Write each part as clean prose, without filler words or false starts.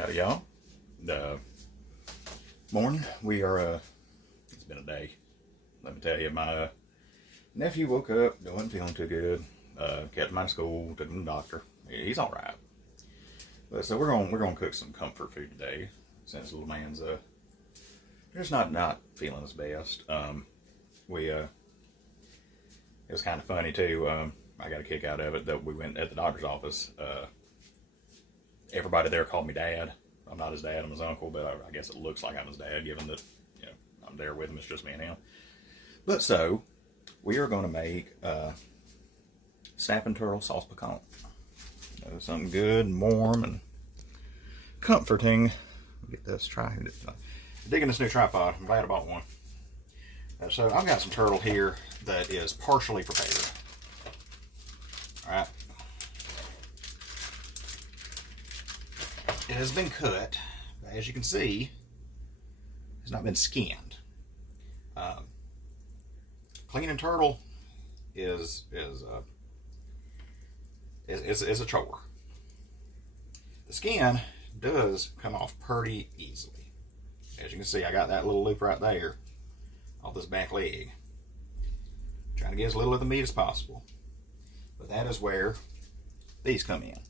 Howdy y'all. Morning. We are, it's been a day. Let me tell you, my nephew woke up, wasn't feeling too good. Kept him out of school, took him to the doctor. He's alright. But so we're gonna cook some comfort food today, since the little man's just not feeling his best. It was kind of funny too. I got a kick out of it that we went at the doctor's office. Everybody there called me Dad. I'm not his dad, I'm his uncle, but I guess it looks like I'm his dad, given that, you know, I'm there with him, it's just me and him. But so, we are going to make snap and turtle sauce piquant. Something good and warm and comforting. Get this, digging this new tripod, I'm glad I bought one. So I've got some turtle here that is partially prepared. Alright. It has been cut, but as you can see, it's not been skinned. Cleaning turtle is a chore. The skin does come off pretty easily. As you can see, I got that little loop right there off this back leg. Trying to get as little of the meat as possible. But that is where these come in.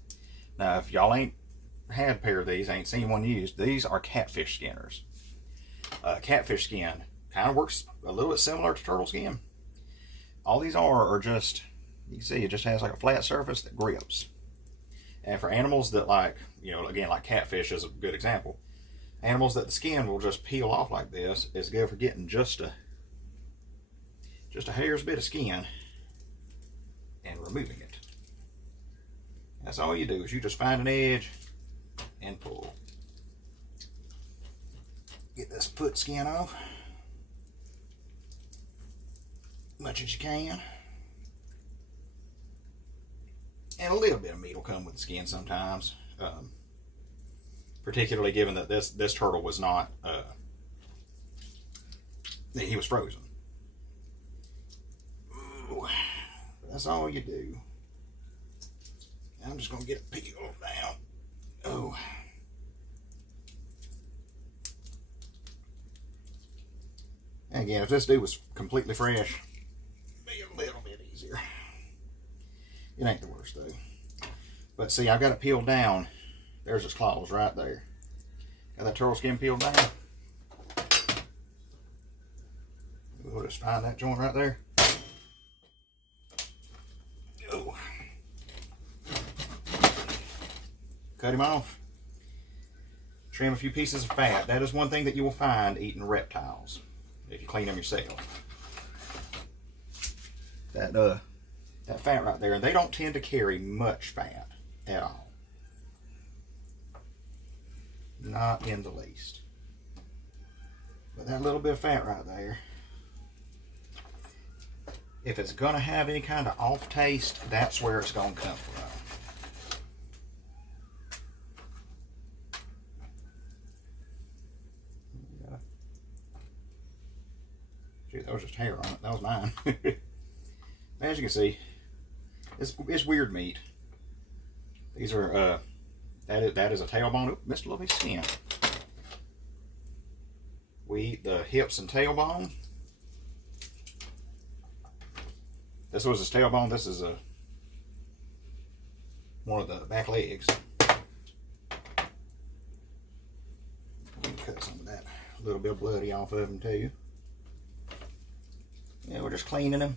Now, if y'all ain't had a pair of these, ain't seen one used, these are catfish skinners. Catfish skin kind of works a little bit similar to turtle skin. All these are just, you can see it just has like a flat surface that grips. And for animals that like, you know, again, like catfish is a good example. Animals that the skin will just peel off like this is good for getting just a hair's bit of skin and removing it. That's all you do, is you just find an edge and pull. Get this foot skin off much as you can. And a little bit of meat will come with the skin sometimes. Particularly given that this turtle was not, he was frozen. Ooh, that's all you do. I'm just going to get it peeled down. Oh. And again, if this dude was completely fresh, it'd be a little bit easier. It ain't the worst though. But see, I've got it peeled down. There's his claws right there. Got that turtle skin peeled down. We'll just find that joint right there. Oh. Cut him off. Trim a few pieces of fat. That is one thing that you will find eating reptiles, if you clean them yourself. That fat right there, and they don't tend to carry much fat at all. Not in the least. But that little bit of fat right there, if it's going to have any kind of off taste, that's where it's going to come from. Gee, that was just hair on it. That was mine. As you can see, it's weird meat. These are, that is a tailbone. Oop, missed a little bit of skin. We eat the hips and tailbone. This was his tailbone. This is one of the back legs. Cut some of that a little bit bloody off of him too. Yeah, we're just cleaning him.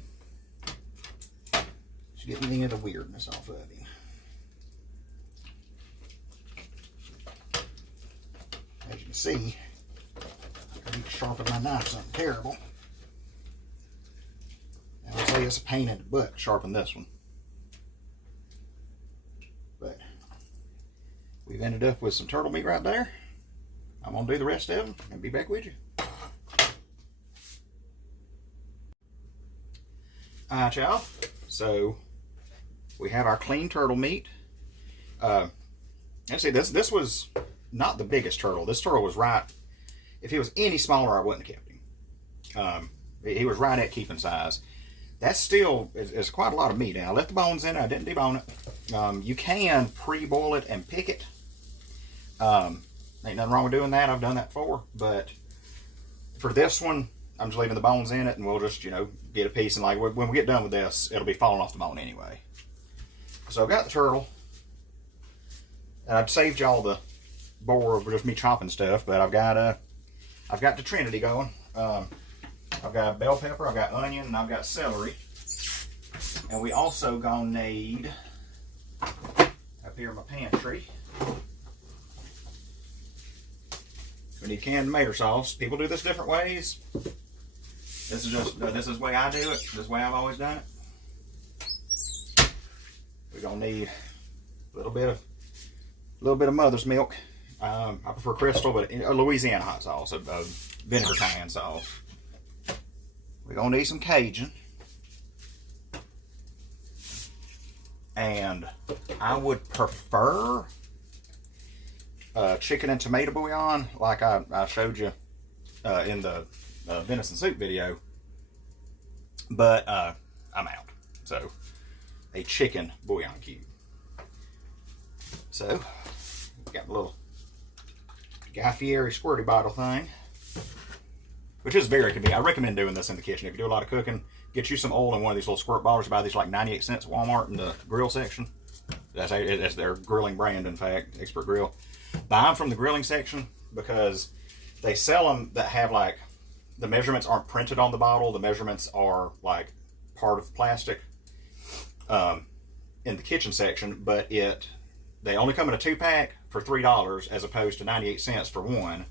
Just getting any of the weirdness off of him. As you can see, I need to sharpen my knife something terrible. And I'll tell you, it's a pain in the butt to sharpen this one. But we've ended up with some turtle meat right there. I'm going to do the rest of them and be back with you. Alright, y'all. So we have our clean turtle meat. Let's see, this was not the biggest turtle. This turtle was right. If he was any smaller, I wouldn't have kept him. He was right at keeping size. That still is quite a lot of meat. Now, I left the bones in it. I didn't debone it. You can pre-boil it and pick it. Ain't nothing wrong with doing that. I've done that before. But for this one, I'm just leaving the bones in it, and we'll just, you know, get a piece. And like when we get done with this, it'll be falling off the bone anyway. So I've got the turtle. And I've saved y'all the bore of just me chopping stuff, but I've got the Trinity going. I've got bell pepper, I've got onion, and I've got celery. And we also gonna need, up here in my pantry, we need canned tomato sauce. People do this different ways. This is just this is the way I do it. This is the way I've always done it. We're gonna need a little bit of mother's milk. I prefer Crystal, but a Louisiana hot sauce, a vinegar cayenne sauce. We're gonna need some Cajun. And I would prefer chicken and tomato bouillon, like I showed you in the venison soup video. But I'm out. So, a chicken bouillon cube. So, got a little Guy Fieri squirty bottle thing, which is very convenient. I recommend doing this in the kitchen. If you do a lot of cooking, get you some oil in one of these little squirt bottles. You buy these like 98 cents at Walmart in the grill section. That's their grilling brand, in fact, Expert Grill. Buy them from the grilling section because they sell them that have like, the measurements aren't printed on the bottle. The measurements are like part of plastic in the kitchen section, but they only come in a 2-pack for $3 as opposed to 98 cents for one.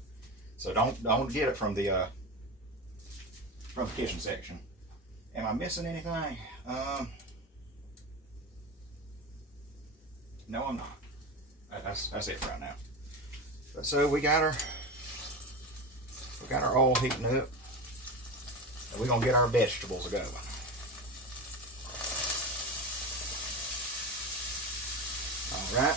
So don't get it from the kitchen section. Am I missing anything? No, I'm not. That's it for right now. But so we got our oil heating up, and we're gonna get our vegetables going. All right,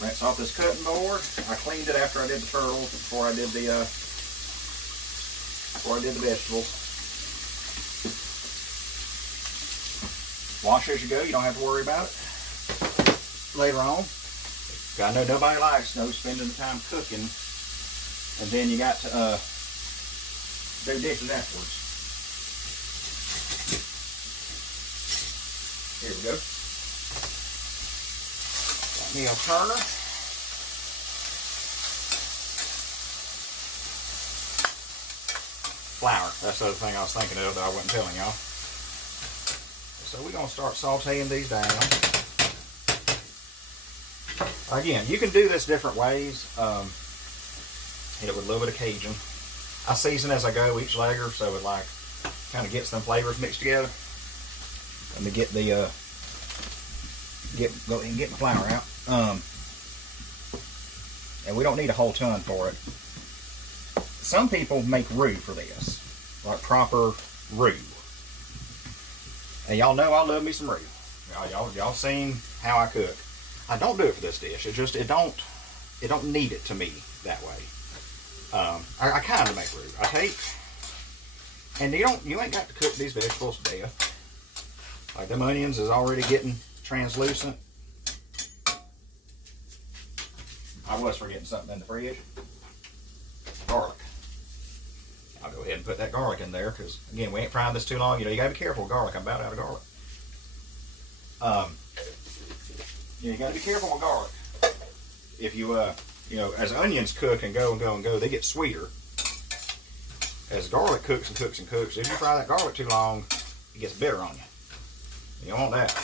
rinse off this cutting board. I cleaned it after I did the turtles, before I did the vegetables. Wash as you go. You don't have to worry about it later on. I know nobody likes spending the time cooking, and then you got to do dishes afterwards. Here we go. Got me a turner. Flour. That's the other thing I was thinking of that I wasn't telling y'all. So we're going to start sauteing these down. Again, you can do this different ways. Hit it with a little bit of Cajun. I season as I go each layer, so it like kind of gets them flavors mixed together. Let me get the go ahead and get my flour out. And we don't need a whole ton for it. Some people make roux for this, like proper roux. And y'all know I love me some roux. Y'all seen how I cook. I don't do it for this dish. It don't need it to me that way. I kind of make roux. I take, and you ain't got to cook these vegetables to death. Like them onions is already getting translucent. I was forgetting something in the fridge. Garlic. I'll go ahead and put that garlic in there because, again, we ain't frying this too long. You know, you gotta be careful with garlic. I'm about out of garlic. You gotta be careful with garlic. If you, as onions cook and go and go and go, they get sweeter. As garlic cooks and cooks and cooks, if you fry that garlic too long, it gets bitter on you. You don't want that.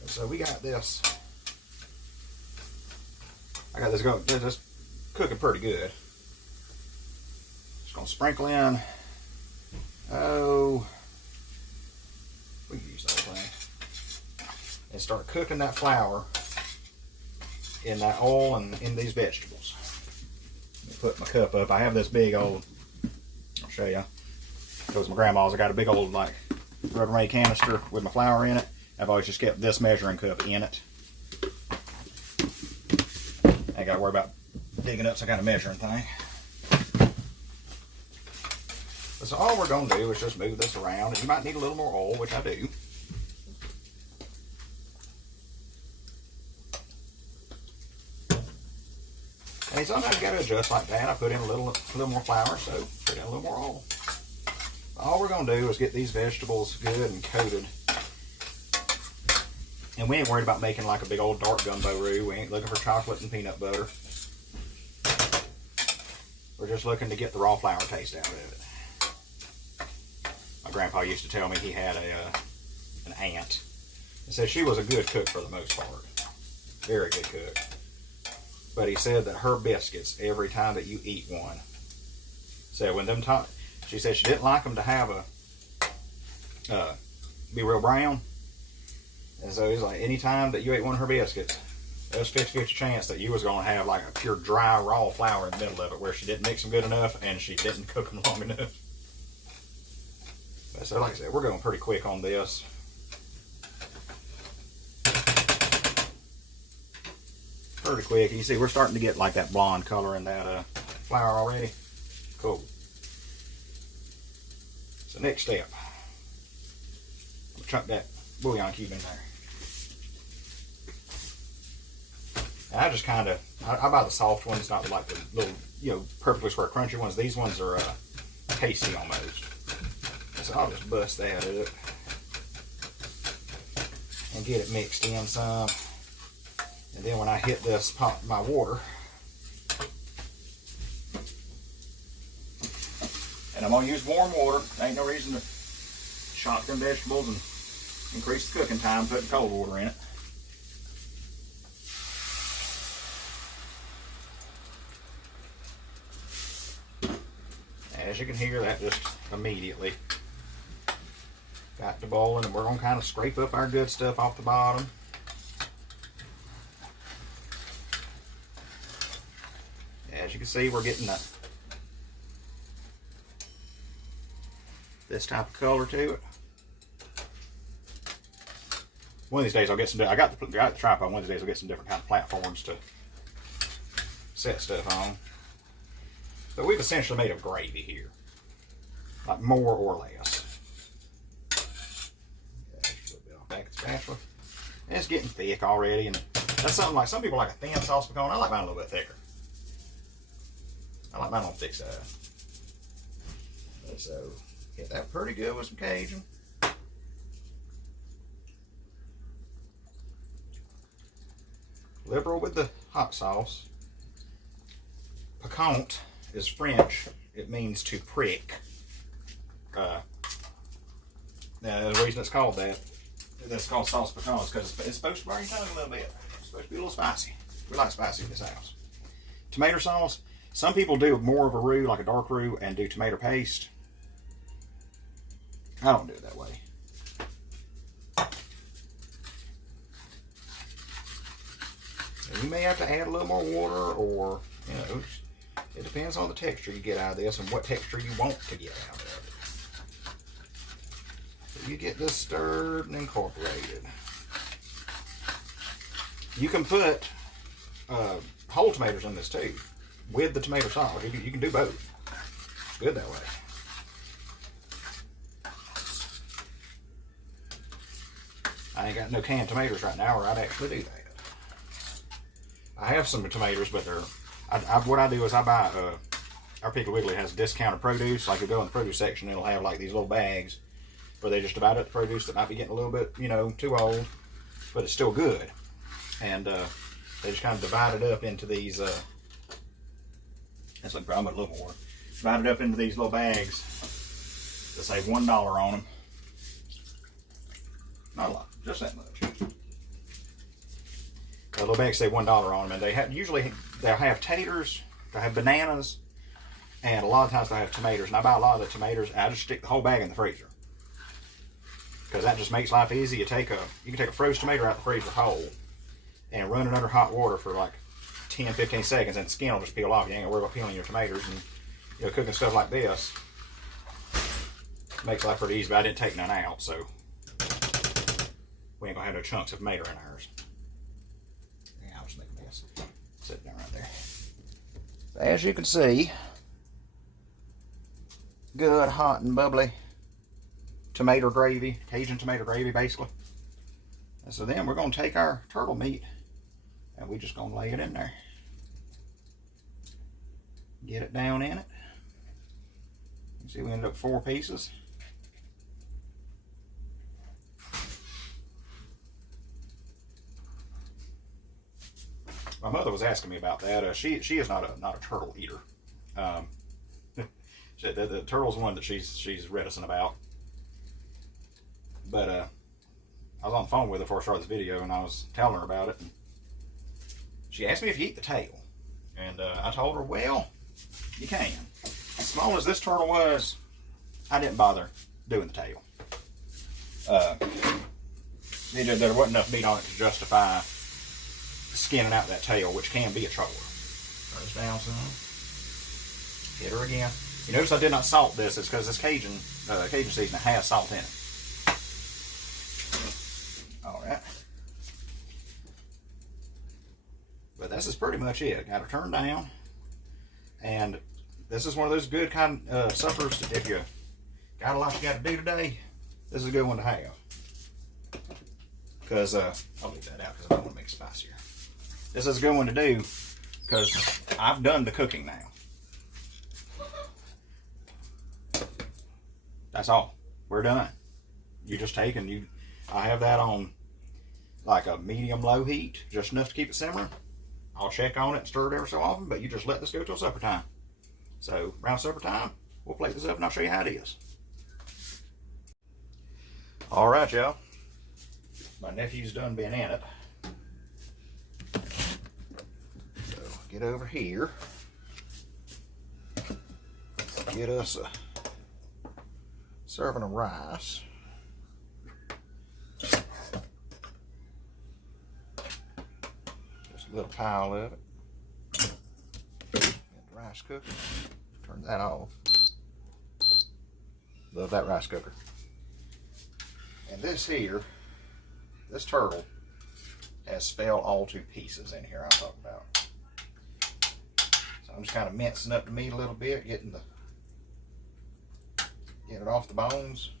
And so we got this. I got this going. This cooking pretty good. Just gonna sprinkle in. Oh, we can use the whole thing. And start cooking that flour in that oil and in these vegetables. Let me put my cup up. I have this big old, I'll show you. It was my grandma's. I got a big old like Rubbermaid canister with my flour in it. I've always just kept this measuring cup in it. I ain't got to worry about digging up some kind of measuring thing. So all we're going to do is just move this around, and you might need a little more oil, which I do. And sometimes you got to adjust like that. I put in a little more flour, so put in a little more oil. All we're going to do is get these vegetables good and coated. And we ain't worried about making like a big old dark gumbo roux. We ain't looking for chocolate and peanut butter. We're just looking to get the raw flour taste out of it. My grandpa used to tell me he had an aunt. He said she was a good cook for the most part. Very good cook. But he said that her biscuits, every time that you eat one, said when them she said she didn't like them to have be real brown. And so he's like, anytime that you ate one of her biscuits, there was 50-50 chance that you was going to have like a pure dry raw flour in the middle of it, where she didn't mix them good enough and she didn't cook them long enough. But so like I said, we're going pretty quick on this. Pretty quick. You see we're starting to get like that blonde color in that flour already. Cool. So next step, I'm gonna chunk that bouillon cube in there. And I just kind of, I buy the soft ones, not like the little, perfectly square crunchy ones. These ones are tasty almost. So I'll just bust that up and get it mixed in some. And then when I hit this pot, my water, and I'm going to use warm water. There ain't no reason to shock them vegetables and increase the cooking time putting cold water in it. As you can hear, that just immediately got to boiling, and we're going to kind of scrape up our good stuff off the bottom. As you can see, we're getting this type of color to it. One of these days I'll get some, I got the tripod, one of these days I'll get some different kind of platforms to set stuff on. But we've essentially made a gravy here, like more or less. Back the spatula. And it's getting thick already, and that's something like, some people like a thin sauce pecan. I like mine a little bit thicker. I like mine on the thick side. So get that pretty good with some Cajun. Liberal with the hot sauce. Piquant is French. It means to prick. Now the reason it's called that, it's called sauce piquant, is because it's supposed to burn your tongue a little bit. It's supposed to be a little spicy. We like spicy in this house. Tomato sauce. Some people do more of a roux, like a dark roux, and do tomato paste. I don't do it that way. And you may have to add a little more water, or, it depends on the texture you get out of this and what texture you want to get out of it. So you get this stirred and incorporated. You can put whole tomatoes in this too, with the tomato sauce. You can do both. It's good that way. I ain't got no canned tomatoes right now, or I'd actually do that. I have some tomatoes, but they're. What I do is I buy. Our Piggly Wiggly has discounted produce. Like you go in the produce section, it'll have like these little bags where they just divide up the produce that might be getting a little bit, too old, but it's still good. And they just kind of divide it up into these. That's like probably a little more. Divide it up into these little bags that say $1 on them. Not a lot, just that much. The little bags say $1 on them, and they have they'll have taters, they'll have bananas, and a lot of times they'll have tomatoes. And I buy a lot of the tomatoes, and I just stick the whole bag in the freezer, because that just makes life easy. You can take a frozen tomato out of the freezer whole, and run it under hot water for like 10-15 seconds, and the skin will just peel off. You ain't gonna worry about peeling your tomatoes. And cooking stuff like this makes life pretty easy. But I didn't take none out, so we ain't gonna have no chunks of tomato in ours. Yeah, I'll just make a mess. Sit down right there. So as you can see, good, hot, and bubbly tomato gravy, Cajun tomato gravy, basically. And so then we're gonna take our turtle meat, and we're just gonna lay it in there. Get it down in it. You see, we ended up 4 pieces. My mother was asking me about that. She is not a turtle eater. The turtle's one that she's reticent about. But I was on the phone with her before I started this video, and I was telling her about it. And she asked me if you eat the tail, and I told her, well, you can. As small as this turtle was, I didn't bother doing the tail. There wasn't enough meat on it to justify skinning out that tail, which can be a chore. Press down some. Hit her again. You notice I did not salt this. It's because this Cajun seasoning has salt in it. All right. But this is pretty much it. Got her turned down. And this is one of those good kind of suppers. If you got a lot you got to do today, this is a good one to have. Because, I'll leave that out because I don't want to make it spicier. This is a good one to do because I've done the cooking now. That's all. We're done. You just take and I have that on like a medium-low heat, just enough to keep it simmering. I'll check on it and stir it every so often, but you just let this go till supper time. So around supper time, we'll plate this up and I'll show you how it is. All right, y'all. My nephew's done been in it. So get over here. Get us a serving of rice. Just a little pile of it. Get the rice cooker. Turn that off. Love that rice cooker. And this here, this turtle has fell all to pieces in here I'm talking about. So I'm just kind of mincing up the meat a little bit, getting it off the bones.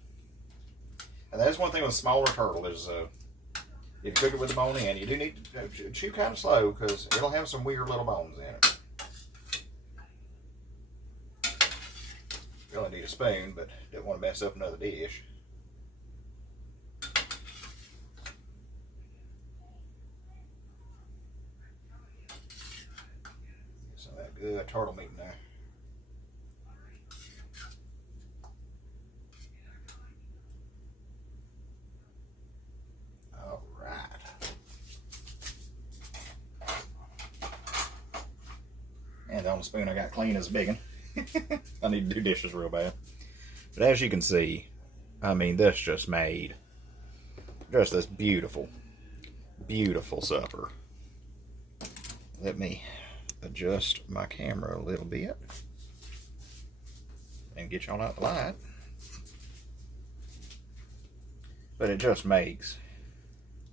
And that's one thing with a smaller turtle is if you cook it with the bone in, you do need to chew kind of slow because it'll have some weird little bones in it. You only need a spoon, but don't want to mess up another dish. Get some of that good turtle meat in there. And the only spoon I got clean is a big one. I need to do dishes real bad. But as you can see, I mean, this just made just this beautiful, beautiful supper. Let me adjust my camera a little bit and get y'all out the light. But it just makes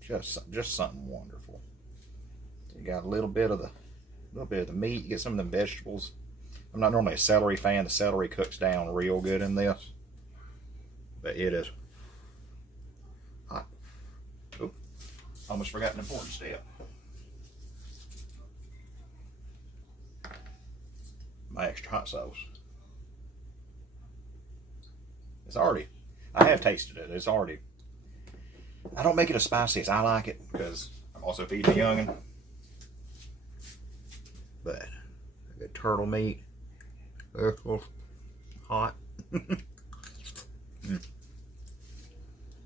just something wonderful. You got a little bit of the meat, you get some of them vegetables. I'm not normally a celery fan. The celery cooks down real good in this. But it is hot. Oop, almost forgot an important step. My extra hot sauce. It's already, I have tasted it. It's already, I don't make it as spicy as I like it because I'm also feeding a youngin'. But a good turtle meat. It's hot.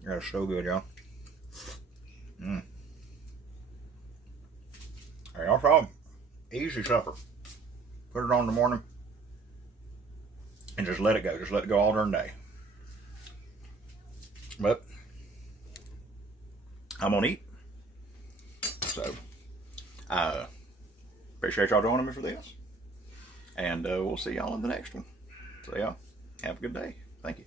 That's so good, y'all. Ain't no problem. Easy supper. Put it on in the morning and just let it go. Just let it go all during the day. But I'm gonna eat. So appreciate y'all joining me for this. And we'll see y'all in the next one. So y'all, have a good day. Thank you.